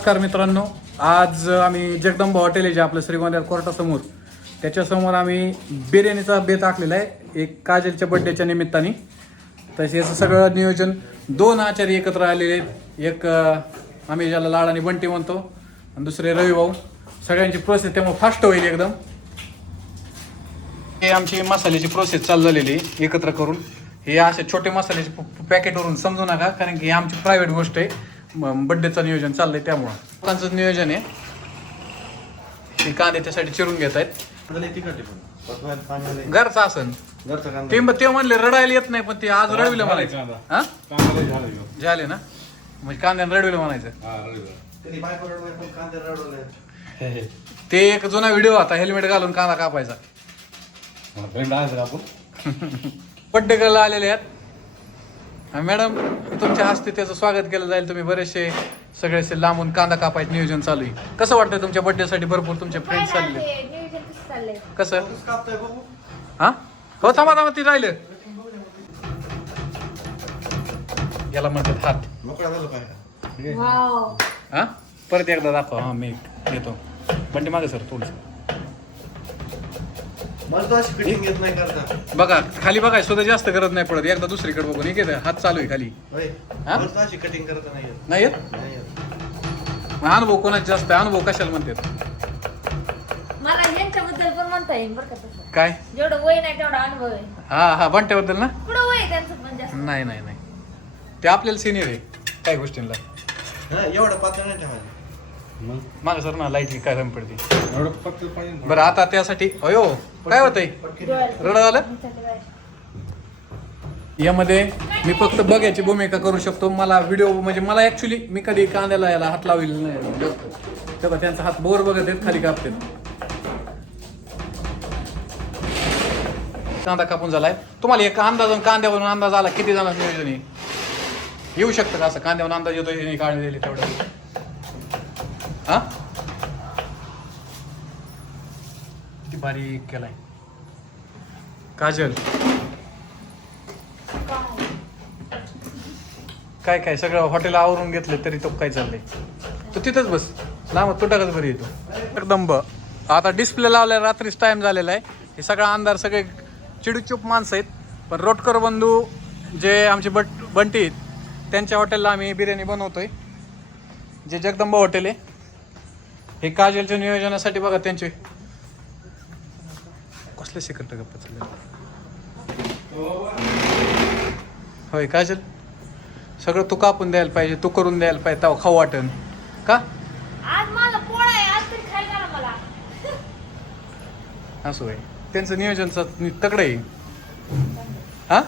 नमस्कार मित्रांनो आज आम्ही जगदंबा हॉटेल आहे जे आपलं श्रीगोंद्यात कोर्टासमोर. त्याच्यासमोर आम्ही बिर्याणीचा बेत आखलेला आहे एक काजलच्या बड्डेच्या निमित्ताने. तसेच सगळं नियोजन दोन आचार्य एकत्र आलेले आहेत. एक आम्ही ज्याला लाडाने बंटी म्हणतो आणि दुसरे रविभाऊ सगळ्यांची प्रोसेस त्यामुळे फास्ट होईल एकदम. हे आमची मसाल्याची प्रोसेस चालू झालेली आहे, एकत्र करून. हे असे छोटे मसाल्याचे प- पॅकेटवरून समजू नका कारण की ही आमची प्रायव्हेट गोष्ट आहे. बड्डेचं नियोजन चाललंय त्यामुळं. लोकांचं नियोजन आहे. हे कांदे त्यासाठी चिरून घेत आहेत. घरचं असन. ते ते म्हणले रडायला येत नाही पण ते आज रडविलं म्हणायचं. हा? झाले ना? म्हणजे कांद्यानं रडविलं म्हणायचं. ते एक जुना व्हिडिओ होता हेल्मेट घालून कांदा कापायचा. बड्डे गर्लला आलेले आहेत. हा, मॅडम तुमच्या हस्ते त्याचं स्वागत केलं जाईल. तुम्ही बरेचसे सगळेसे लांबून कांदा कापायचं नियोजन चालू आहे. कसं वाटतंय तुमच्या बड्डेसाठी भरपूर तुमचे फ्रेंड्स चालले? नियोजन कसं हा? हो थांबा थांबा ती राहिलं. याला म्हणतात हात. मोकळा झालं पाहिजे. वाव हा? परत एकदा दाखवा. हा मी येतो बंटी मागे सर थोडस. मला तो अशी फिटिंग येत नाही करता. बघा खाली बघाय सुद्धा जास्त गरज नाही पडत. एकदा दुसरीकडे बघून एक येतं, हात चालू आहे खाली. होय. हा? मला तो अशी कटिंग करता नाही येत. नाही येत? नाही येत. मग अनुभव कोणाचा जास्त? आहे अनुभव कशाला म्हणतात? मला ह्यांच्याबद्दल पण म्हणता येईल बरं का तसं. काय? जेवढं वय नाही तेवढा अनुभव आहे. हा हा बंट्याबद्दल ना? पुढं वय आहे त्यांचं पण जास्त? नाही नाही नाही. ते आपल्याला सिनियर आहे काही गोष्टींना हा, एवढं पातळ नाही ठेवायचं. मागं? सर ना लाइट काय कमी पडते बरं आता त्यासाठी अयो काय होतंय? डोळ्याला- रडा झालं. यामध्ये मी फक्त बघायची भूमिका करू शकतो. मला व्हिडिओ म्हणजे मला ऍक्च्युली मी कधी कांद्याला याला हात लावलेला नाही. तेव्हा त्यांचा हात बोर बघत आहेत खाली कापतात. कांदा कापून झालाय. तुम्हाला एक अंदाज कांद्यावरून अंदाज आला किती जणांचं नियोजन आहे? येऊ शकतं का असं? कांद्यावरून अंदाज येतो हे दिली तेवढं? हा? किती बारीक केलाय. काजल. काय काय सगळं हॉटेल आवरून घेतलं तरी तो काय चाललंय? तू तिथंच बस. लांब तुटाकच बरी येतो एकदम ब. आता डिस्प्ले लावलाय रात्रीच टाइम झालेला आहे. हे सगळा अंधार सगळे चिडूचूप माणसं आहेत. पण रोटकर बंधू जे आमचे बट बंटी आहेत त्यांच्या हॉटेलला आम्ही बिर्याणी बनवतोय. जे जगदंबा हॉटेल आहे. हे काजलच्या नियोजनासाठी बघा त्यांचे. कसले सेकंड गप्पा चालले होय काजल. सगळं तू कापून द्यायला पाहिजे तू करून द्यायला पाहिजे तेव्हा खाऊ वाटन का? आज मला पोळा आहे आज तरी खायला ना मला. असं होय. त्यांचं नियोजनचं तकडं आहे. हा?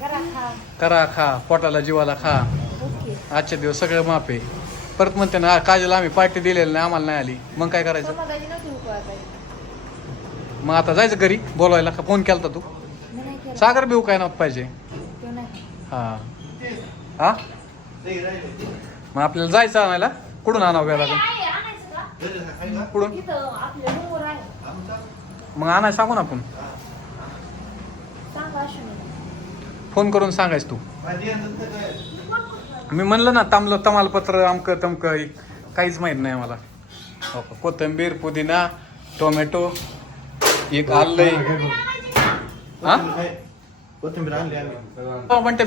करा खा. करा खा पोटाला जीवाला खा. आजच्या दिवस सगळं माप आहे परत म्हणते ना "हा, काजल आम्ही पार्टी दिलेली नाही आम्हाला नाही आली. मग काय करायचं? नव्हती मग आता जायचं घरी बोलवायला का फोन केलता तू? मी नाही केलं. सागर बिऊ काय नव्हतं पाहिजे? तो नाही. हा. हा? मग आपल्याला जायचं आणायला? कुठून आणावं वेळा लागेल. कुठून? इथं आपल्या रूमवर आहे. आमचा? मग आणायला सांगू ना आपण. सांगा अश्विनी. फोन करून सांगायच तू माझी अंदाज नाही काय. मी म्हणलं ना तांबलं तमालपत्र अमकं तमकं एक काहीच माहीत नाही मला हो का? कोथिंबीर पुदिना टोमॅटो एक आलंय. हा? कोथिंबीर आहे. कोथिंबीर आणली आम्ही. हो, म्हणते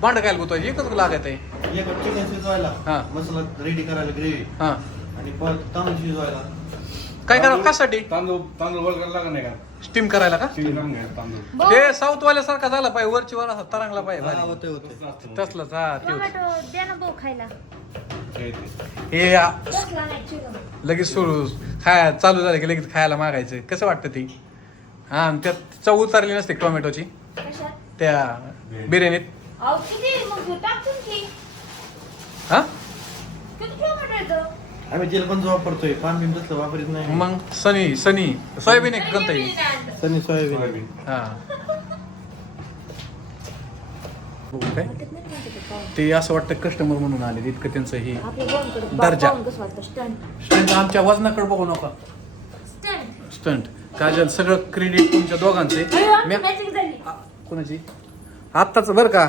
भांड काय गुतवायची. एकच लागत आहे. एक चिकन शिजवायला. हा. मसाला रेडी करायला ग्रेव्ही हा. आणि तांदूळ शिजवायला. काय करावं कशासाठी? तांदूळ तांदूळ लागत नाही का? स्टीम करायला का? ते साऊथ वाल्यासारखा झाला पाहिजे वरची वर असा तरंगला पाहिजे हा, भारी. होते होते. तसलंच हा ते टोमॅटो द्या ना भाऊ खायला. ते ते. हे आ, नाही लगेच सुरू खाय चालू झालं की लगेच खायला मागायचं. कसं वाटतं ती? हा आणि त्यात चव उतारली नसते टोमॅटोची. कशात? त्या बिर्याणीत. अहो किती? मग टाकून की हा? किती टोमॅटो येतं आम्ही जेल पण वापरतोय पान बिन तसलं वापरत नाही. मग सनी सनी सोयाबीन एक गंत येईल सनी सोयाबीन. सोयाबीन. हा. बघू काय? ते असं वाटतं कस्टमर म्हणून आले इतकं त्यांचं हे दर्जा. स्टंट आमच्या वजनाकडे बघू नका. स्टंट काजल सगळं क्रेडिट तुमच्या दोघांचे. आ, कोणाची? आत्ताच बरं का?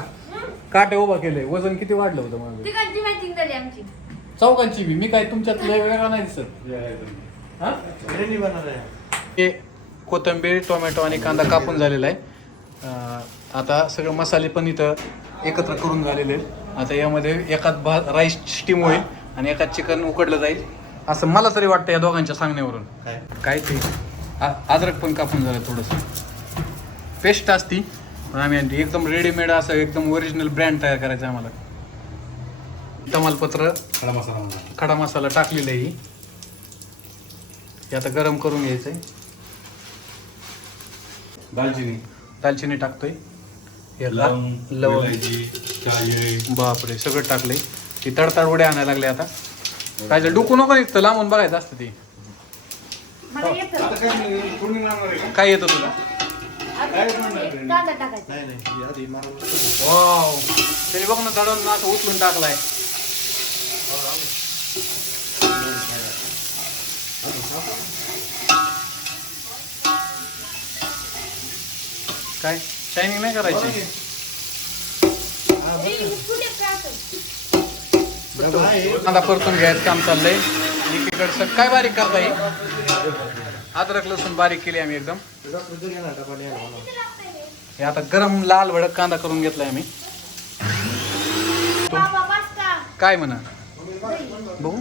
काटे उभा केलंय. वजन किती वाढलं होतं माझं? तिघांची मॅचिंग झाली आमची. चौघांची बी. मी काय तुमच्यात लय वेगळा नाही दिसत. हा? आहे. हे कोथिंबीर टोमॅटो आणि कांदा कापून झालेला आहे. अं, आता सगळं मसाले पण इथं एकत्र करून झालेले आहेत. आता यामध्ये एकात भा राईस स्टीम होईल आणि एकात चिकन उकडलं जाईल. असं मला तरी वाटतं या दोघांच्या सांगण्यावरून. काय? काय ते? आ- अद्रक पण कापून झालं थोडंसं. पेस्ट असती. पण आम्ही आणली एकदम रेडीमेड असं एकदम ओरिजिनल ब्रँड तयार करायचं आहे आम्हाला. तमालपत्र खडा मसाला म्हणून. खडा मसाला टाकलेला आहे. ही हे आता गरम करून घ्यायचंय. दालचिनी. दालचिनी टाकतोय. हे आता लवंग लवंग. वेलायची, शहाजिरे बापरे सगळं टाकलंय. ती तडताड उड्या आणायला लागले आता. काय झालं, डुकू नको निघतं लांबून बघायचं असतं ते. मला येतं. आता काय नाही, फोडणी मारणार आहे का? काय येतं तुला? आहे? कांदा टाकायचा. नाही नाही ही आधी मारून वाव. त्याने बघ ना दडून असं उचलून टाकलाय. काय? शायनिंग नाही करायची? कांदा परतून घ्यायचं काम चाललंय. एकीकडचं. काय बारीक करता येईल अद्रक लसूण बारीक केली आम्ही एकदम. हे आता गरम लाल भडक कांदा करून घेतलाय आम्ही. काय म्हणा? बघू.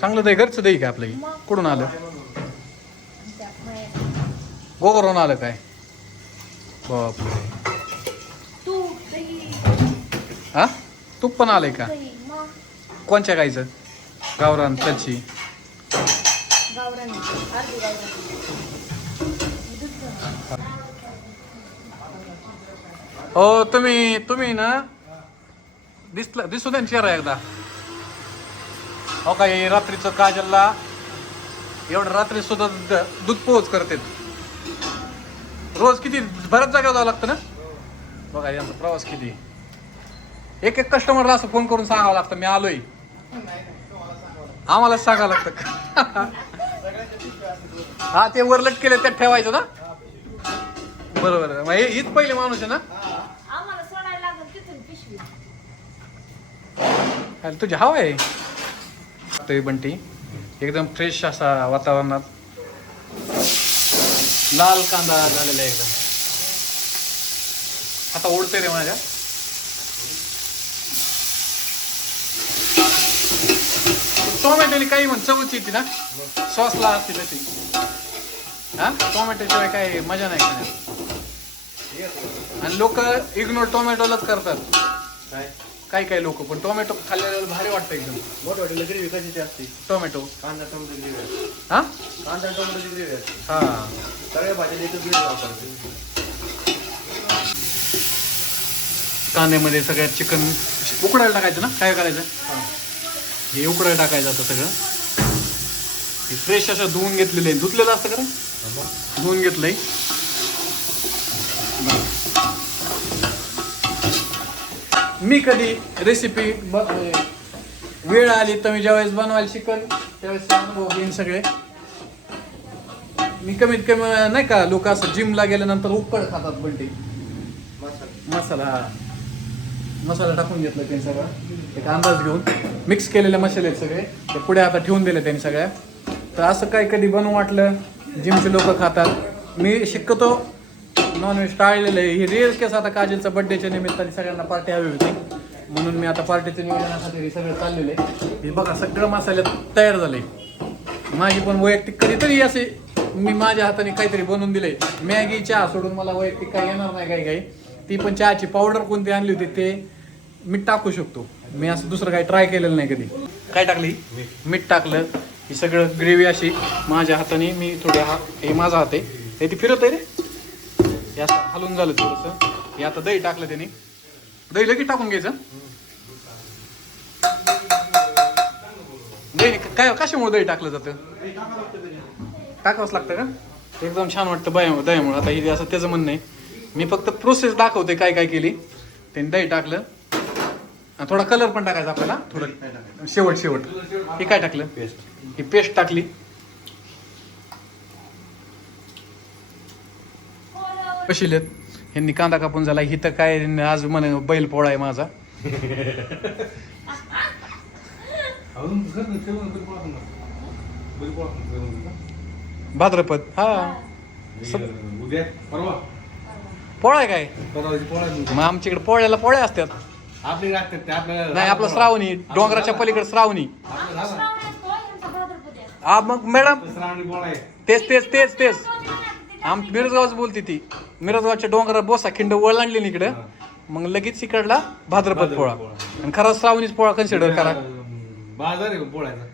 चांगलं दही घरचं दही काय आपलं? कुठून आलं? गोगरून आलं काय? बापरे. हा? तूप पण आलंय का? कोणच्या गायचं गावरान त्याची हो तुम्ही तुम्ही ना दिसला दिसू द्या ना चेहरा एकदा. हो का हे रात्रीचं काजलला एवढं रात्री सुद्धा दूध पोच करते रोज किती? बऱ्याच जागेवर जावं लागतं ना? बघा यांचा प्रवास किती? एक एक कस्टमरला असं फोन करून सांगावं लागतं मी आलोय. आम्हालाच सांगावं लागतं. हा ते वरलट केले त्यात ठेवायचं ना? बरोबर. मग हे हीच पहिले माणूस आहे ना? आम्हाला तुझी हवा आहे. तरी बंटी. एकदम फ्रेश असा वातावरणात. लाल कांदा झालेला आहे एकदम. आता ओढते रे माझ्या. टोमॅटोली काही म्हण चवच येते ना. सॉसला असते तशी. हा? टोमॅटोशिवाय काय मजा नाही खाण्यात आणि लोक इग्नोर टोमॅटोलाच करतात. काय? काही काही लोक पण टोमॅटो खाल्ल्यावर भारी वाटतं एकदम. मोठं हॉटेल ग्रेव्ही कशाची असते. टोमॅटो. कांदा टोमॅटो ग्रेव्ही हा? कांदा टोमॅटोची ग्रेव्ही असते. हा. सगळ्या भाज्या एकच ग्रेव्ही वापरते. कांद्यामध्ये सगळ्यात चिकन उकडायला टाकायचं ना? काय करायचं? हे. उकडायला टाकायचं आता सगळं. हे फ्रेश असं धुवून घेतलेलं आहे. धुतलेलं असतं का? धुवून घेतलंय. मी कधी रेसिपी वेळ आली तर मी ज्यावेळेस बनवायला शिकल त्यावेळेस अनुभव घेईन सगळे. मी कमीत कमी नाही का लोक असं जिमला गेल्यानंतर उकड खातात बंटी. मसाला. मसाला हा. मसाला टाकून घेतला त्यांनी सगळा. एक अंदाज घेऊन. मिक्स केलेले मसाले आहेत सगळे. ते पुढे आता ठेवून दिले त्यांनी सगळ्या. तर असं काय कधी बनवू वाटलं? जिमचे लोक खातात. मी शिकतो नॉनव्हेज टाळलेलं आहे. हे रेअर केस आता काजलचा बड्डेच्या निमित्ताने सगळ्यांना पार्टी हवी होती. म्हणून मी आता पार्टीचे नियोजनासाठी सगळं चाललेलं आहे. हे बघा सगळं मसाले तयार झाले माझी पण वैयक्तिक कधीतरी असे मी माझ्या हाताने काहीतरी बनवून दिले मॅगी चहा सोडून मला वैयक्तिक काही येणार नाही काही काही. ती पण चहाची पावडर कोणती आणली होती ते मी टाकू शकतो. मी असं दुसरं काही ट्राय केलेलं नाही कधी. काय टाकली? मीठ टाकलं. ही सगळं ग्रेव्ही अशी माझ्या हाताने. मी थोडी हा हे माझा हात आहे. हे ती फिरत आहे रे. हे असं हलून झालं थोडंसं. हे आता दही टाकलं त्याने. दही लगेच टाकून घ्यायचं. दही काय कशामुळे दही टाकलं जातं? टाकावंच लागतं का? एकदम छान वाटतं बाय दह्यामुळे. आता हे असं त्याचं म्हणणं आहे. मी फक्त प्रोसेस दाखवते काय काय केली. त्यांनी दही टाकलं. थोडा कलर पण टाकायचा आपल्याला. थोडं शेवट शेवट. हे काय टाकलं? पेस्ट ही पेस्ट टाकली. कशी ह्यांनी कांदा कापून झाला इथं काय आज म्हणे बैल पोळा आहे माझा. भाद्रपद हा. उद्या परवा. पोळा आहे काय. मग आमच्याकडे पोळ्याला पोळ्या असतात. नाही आपलं श्रावणी डोंगराच्या पलीकडे श्रावणी. हा मग मॅडम श्रावणी पोळा आहे. तेच तेच तेच तेच. आम मिरजगावच बोलते ती. मिरजगावच्या डोंगरात बोसा खिंड वळणली इकडं. मग लगेच इकडला भाद्रपद पोळा. आणि खरा श्रावणीच पोळा कन्सिडर करा. अं, बाजार आहे पोळ्याचा.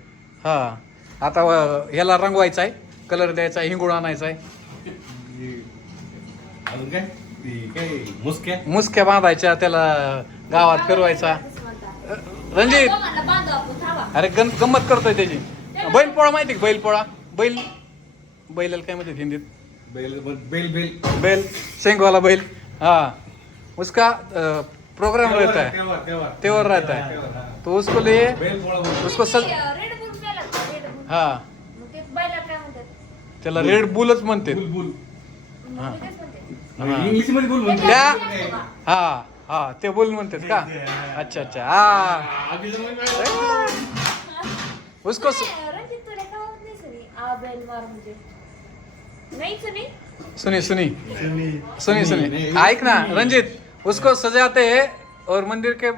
हा. आता अं, ह्याला रंगवायचा आहे कलर द्यायचा आहे हिंगुळ आणायचा आहे. अजून काय? ती काय मुसक्या? मुसक्या बांधायच्या त्याला गावात फिरवायचा. म्हणतात. रणजित. अरे गण गंमत करतोय त्याची. बैल पोळा माहिती का? बैल पोळा? बैल? बैलाला काय म्हणते हिंदीत? बैल बैल बैल बैल. शेंगवाला बैल. हाँ. उसका प्रोग्राम रहता है. त्योहार रहता है. तो उसको लिए. उसको सज? हा? त्याला रेड बुलच म्हणते. हा. इंग्लिशमध्ये बोल त्या हा हा. ते बुल म्हणतात का? अच्छा अच्छा. हा? उसको स- सनी? सुनी सुनी. सुनी. सुनी ऐक ना रंजित उसको सजाते हैं और मंदिर के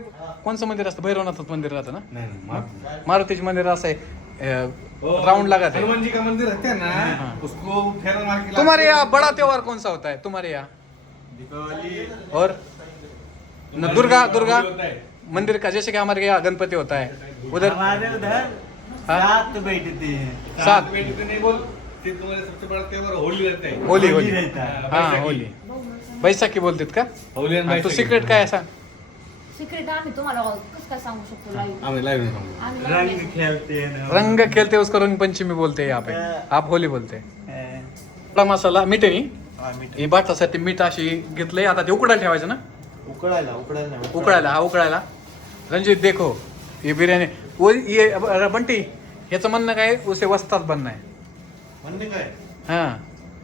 कौन सा मंदिर असतं? भैरवनाथ मंदिर राहतं ना. मारुतीचे मंदिर असं आहे ओ, राउंड लगा थे हनुमान जी का मंदिर रहता है. ना उसको फेरा मार के तुम्हारे हैं। यहाँ बड़ा त्योहार कौन सा होता है तुम्हारे यहाँ दीपावली. और? न दुर्गा दुर्गा. है। मंदिर का जैसे कि हमारे यहाँ गणपति होता है उधर हमारे उधर हाँ? सात बैठते हैं सात? बेटी तो नहीं बोल। ते तुम्हारे सबसे बड़ा त्योहार होली रहता है होली होली. रहता है. हाँ. होली. बैसाखी बोलतात का? होली आणि हा, तो बैसाखी. सिक्रेट काय असा सिक्रेट आम्ही तुम्हाला कसं काय सांगू शकतो लाईव्ह आम्ही live नाही सांगू. आम्ही रंग live हैं ना। रंग खेलते उसको रंग पंचमी बोलते हैं यहाँ पे आप होली बोलते हैं. हैं। मसाला मीठ आहे नी? हा, मीठ. हे भातासाठी मीठ अशी घेतलंय. आता ते उकडायला ठेवायचं ना? उकळायला उकळायला नाही, उकळायला हा उकळायला. रंजित देखो ये बिर्याणी. वो ये अरे बंटी याचं म्हणणं काय? उसे वस्ताद बनना है म्हणणे काय हाँ.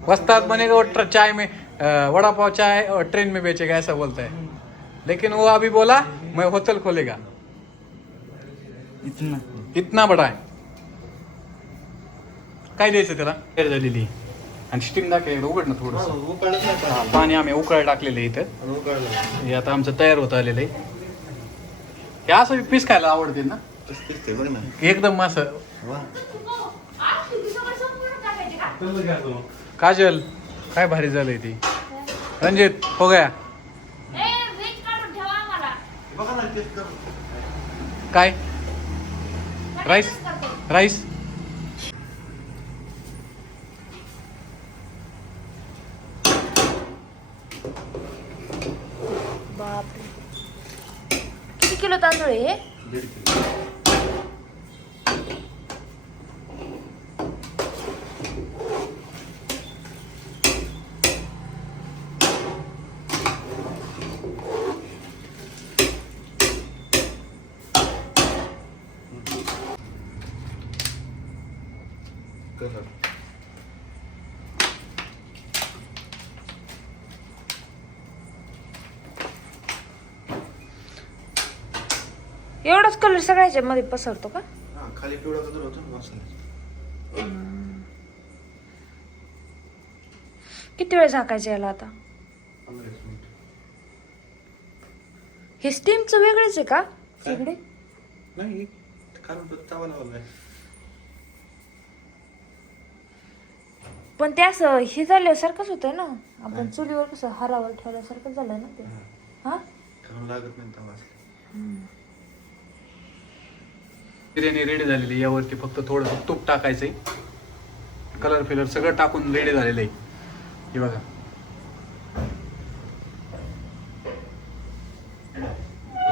वस्ताद बनेगा और ट्र- चाय में वड़ा पाव चाय और ट्रेन में बेचेगा ऐसा बोलता है लेकिन वो अभी बोला मैं होटल खोलेगा. इतना. इतना बडा आहे काय द्यायचं त्याला? तयार झालेली. आणि स्टीम दाखव उघड ना थोडस. उकळत नाही का? पाणी आम्ही उकळायला टाकलेलं आहे इथं. हे आता आमचं तयार होत आलेलं आहे. हे असं पीस खायला आवडते ना? एकदम असं वा आज तुम्ही सगळं संपूर्ण टाकायचे का? चल घ्या तो. काजल काय भारी झालंय ती. रंजित हो गया. काय? राईस? राईस बापरे किती किलो तांदूळ आहे हे दीड किलो. कसं? एवढाच कलर सगळ्याच्या मध्ये पसरतो का? हा, खाली पिवळा कलर होतो ना मसाल्याचा. किती वेळ झाकायचं याला आता? पंधरा वीस मिनिट. हे स्टीमचं वेगळेच आहे का? तिकडे? नाही कारण तो तवा लावलाय पण ते असं हे झाल्यासारखंच होतंय ना? आपण चुलीवर कसं हरावर ठेवल्यासारखं झालं ना ते? हा. कारण लागत नाही तवा असला. बिर्याणी रेडी झालेली यावरती फक्त थोडंसं तूप टाकायचंय. कलर फिलर सगळं टाकून रेडी झालेलं आहे. हे बघा.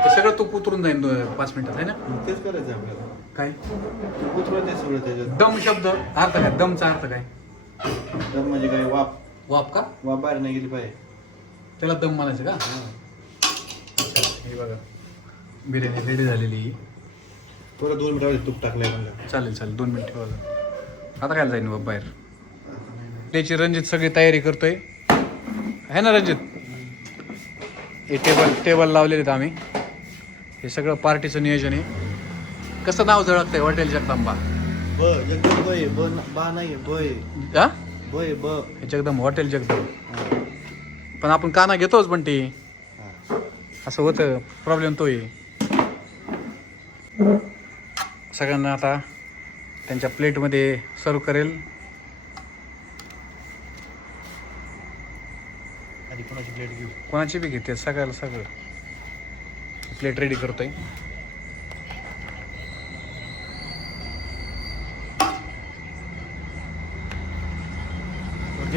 ते सगळं तूप उतरून जाईल दो- पाच मिनिटात आहे ना? तेच करायचं आपल्याला. काय? उतरवत आहे सगळं त्याच्यात. दम शब्द अर्थ काय? दमचा अर्थ काय? दम म्हणजे काय? वाप वाप का? वाप बाहेर नाही गेली पाहिजे. त्याला दम म्हणायचं का? हे. बघा. बिर्याणी रेडी झालेली आहे. थोडं दोन मिनिटामध्ये तूप टाकलंय म्हणलं. चालेल चालेल दोन मिनिट ठेवा आता काय जाईन बाबा बाहेर. त्याची रणजित सगळी तयारी करतोय. आहे ना रणजित? हे टेबल टेबल लावलेले आहेत आम्ही. हे सगळं पार्टीचं नियोजन आहे. कसं नाव झळकतंय हॉटेल जगदंबा ब एकदम बय ब न- बा नाही बय हा? बय ब. जगदंब हॉटेल जगदंब. पण आपण काना घेतोच पण ती. असं होतं प्रॉब्लेम तो आहे सगळ्यांना आता त्यांच्या प्लेटमध्ये सर्व करेल. आधी कोणाची प्लेट घेऊ? कोणाची बी घेते सगळ्याला सगळं. प्लेट रेडी करतोय.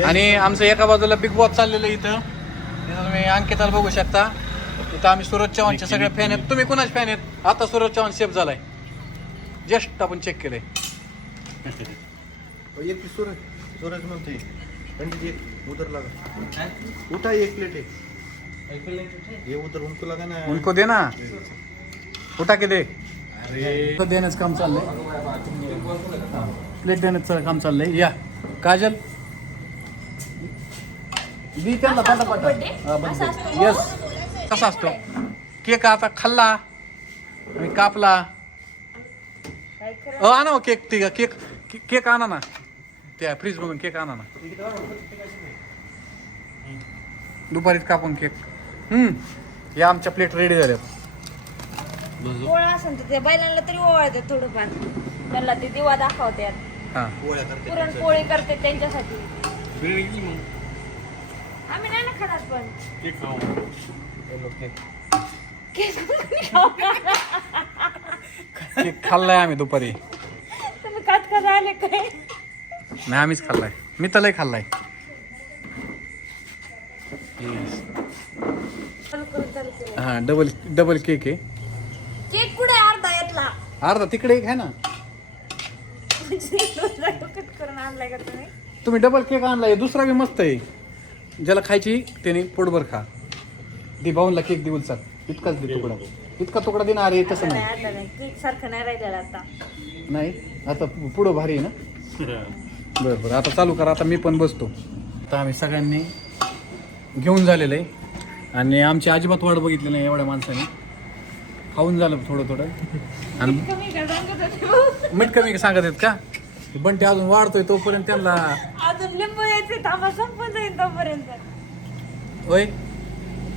आणि आमचं एका बाजूला बिग बॉस चाललेलं इथं. इथं तुम्ही अंकिताला बघू शकता. इथं आम्ही सूरज चव्हाणचे सगळे फॅन आहेत. तुम्ही कुणाचे फॅन आहेत? आता सूरज चव्हाण सेफ झालाय. जस्ट आपण चेक केलंय ओ, एक ती सूरज सूरज म्हणतोय पंडित एक उतर लागा। उठा एक प्लेट आहे ये उतर उनको लगा ना उनको दे ना उठा के दे। अरे। देण्याचं काम चाललंय प्लेट देण्याचं काम चाललंय या। काजल? दी त्यांना येस कसा असतो केक आता खाल्ला। आणि कापला अ आणा हो केक ती केक केक आणा ना. त्या फ्रीज मधून केक आणा ना. दुपारीच कापून केक. हम्म या आमच्या प्लेट रेडी झाल्यात. पोळा असेल तर ते बैलांना तरी ओवाळतात थोडंफार. त्यांना ते दिवा दाखवतात. हां. पुरणपोळी करते त्यांच्यासाठी. आम्ही नाही ना खाणार पण. केक खाऊ केस कोणी खाणार? केक खाल्लाय आम्ही दुपारी. तुम्ही खात खात आले काय? नाही आम्हीच खाल्लाय. मी तर लय खाल्लाय. हा डबल डबल केक आहे. केक कुठे अर्धा यातला? अर्धा तिकडे एक आहे ना. कट करून आणलाय का तुम्ही? तुम्ही डबल केक आणलाय दुसरा बी मस्त आहे. ज्याला खायची त्याने पोटभर खा. दे भाऊनला केक देऊन चाल. इतकाच दे तुकडा इतका तुकडा दे ना अरे तसं नाही. नाही आणला नाही. केक सारखं नाही राहिलेला आता. नाही आता पु- पुढं भारी आहे ना? बरं बरं आता चालू करा आता मी पण बसतो. आता आम्ही सगळ्यांनी घेऊन झालेलं आहे. आणि आमची अजिबात वाट बघितली नाही एवढ्या माणसाने. खाऊन झालं थोडं थोडं. आणि कमी. मीठ कमी सांगत आहेत का? बंटे अजून वाढतोय तोपर्यंत त्यांना अजून लिंबू यायचे थांबा संपून जाईल तोपर्यंत. होय?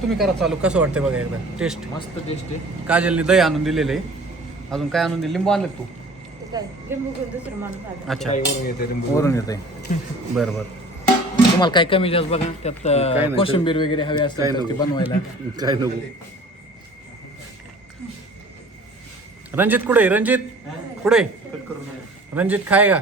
तुम्ही करा चालू. कसं वाटतंय बघा एकदा. टेस्ट मस्त टेस्ट आहे. काजलने दही आणून दिलेलं. आहे अजून काय आणून दिलं? लिंबू आणलं का तू अच्छा. वरून येते बरं बरं. तुम्हाला काय कमी जास्त बघा? त्यात नाही, कोशिंबीर वगैरे हवी असते काय तर ती नको. बनवायला. काय नको. रणजित कुठे आहे? रणजित कुठे आहे? रणजित खाय का?